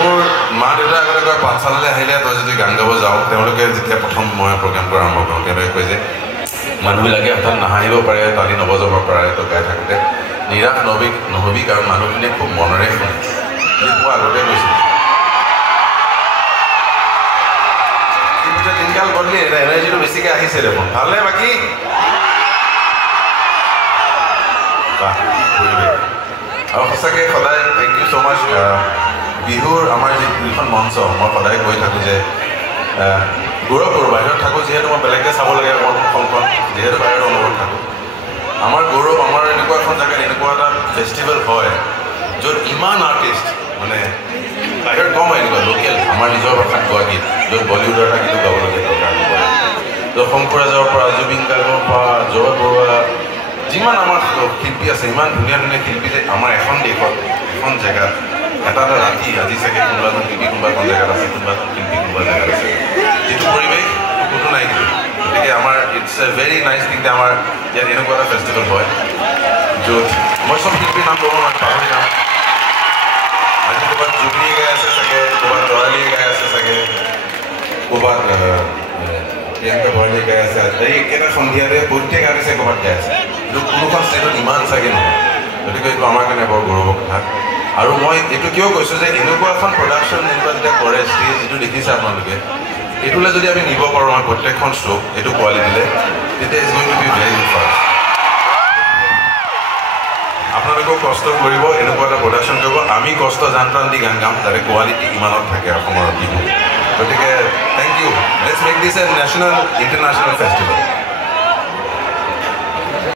মোৰ মা দেউতা আগতে কয় পাঠশালালৈ আহিলে তই যদি গান গাব যাওঁ তেওঁলোকে যেতিয়া প্ৰথম মই প্ৰগ্ৰামটো আৰম্ভ কৰোঁ তেওঁলোকে কয় যে মানুহবিলাকে হঠাৎ নাহাঁহিব পাৰে তালি নবজাব পাৰে তো গাই থাকোঁতে নিৰাশ নহবি কাৰণ মানুহখিনিয়ে খুব মনেৰে শুনে মই আগতে কৈছিলোঁ কিন্তু দিনকাল বদলি এনাৰ্জিটো বেছিকৈ আহিছে দেখোন ভালনে বাকী আৰু সঁচাকৈ সদায় থেংক ইউ ছ' মাছ বিহুৰ আমাৰ যিখন মঞ্চ মই সদায় কৈ থাকোঁ যে গৌৰৱ কৰোঁ বাহিৰত থাকোঁ যিহেতু মই বেলেগকৈ চাব লাগে মোৰ অসমখন যিহেতু বাহিৰত অনুভৱ থাকোঁ আমাৰ গৌৰৱ আমাৰ এনেকুৱা এখন জেগাত এনেকুৱা এটা ফেষ্টিভেল হয় য'ত ইমান আৰ্টিষ্ট মানে বাহিৰত কম হয় এনেকুৱা লোকেল আমাৰ নিজৰ ভাষাত গোৱা গীত য'ত বলিউডৰ এটা গীতো গাবলগীয়া দৰকাৰ নপৰে য'ত শংকুৰাজৰ পৰা জুবিন গাৰ্গৰ পৰা জয় বৰুৱা যিমান আমাৰ শিল্পী আছে ইমান ধুনীয়া ধুনীয়া শিল্পী যে আমাৰ এখন দেশত এখন জেগাত এটা এটা ৰাতি আজি চাগে কোনোবা এখন শিল্পী কোনোবা এখন জেগাত আছে কোনোবা এখন শিল্পী কোনোবা জেগাত আছে যিটো পৰিৱেশ ক'তো নাই কিন্তু গতিকে আমাৰ it's a very nice thing যে আমাৰ ইয়াত এনেকুৱা এটা ফেষ্টিভেল হয় য'ত মই চব শিল্পীৰ নাম ল'ব নোৱাৰোঁ পাহৰি যাওঁ আজি ক'ৰবাত জুবিনীয়ে গাই আছে চাগে ক'ৰবাত তৰালীয়ে গাই আছে চাগে ক'ৰবাত প্ৰিয়ংকা ভৰালীয়ে গাই আছে এই একেটা সন্ধিয়াতে প্ৰত্যেক আৰ্টিষ্টে ক'ৰবাত গাই আছে কিন্তু কোনোখন ষ্টেজত ইমান চাগে নহয় গতিকে এইটো আমাৰ কাৰণে বৰ গৌৰৱৰ কথা আৰু মই এইটো কিয় কৈছোঁ যে এনেকুৱা এখন প্ৰডাকশ্যন এনেকুৱা যেতিয়া কৰে ষ্টেজ যিটো দেখিছে আপোনালোকে এইটোলৈ যদি আমি নিব পাৰোঁ আমাৰ প্ৰত্যেকখন শ্ব' এইটো কোৱালিটিলে তেতিয়া is going to be very good first আপোনালোকেও কষ্ট কৰিব এনেকুৱা এটা প্ৰডাকশ্যন কৰিব আমি কষ্ট জান প্ৰাণ দি গান গাম যাতে কোৱালিটি ইমানত থাকে অসমৰ বিহু গতিকে thank you let's make this a national international festival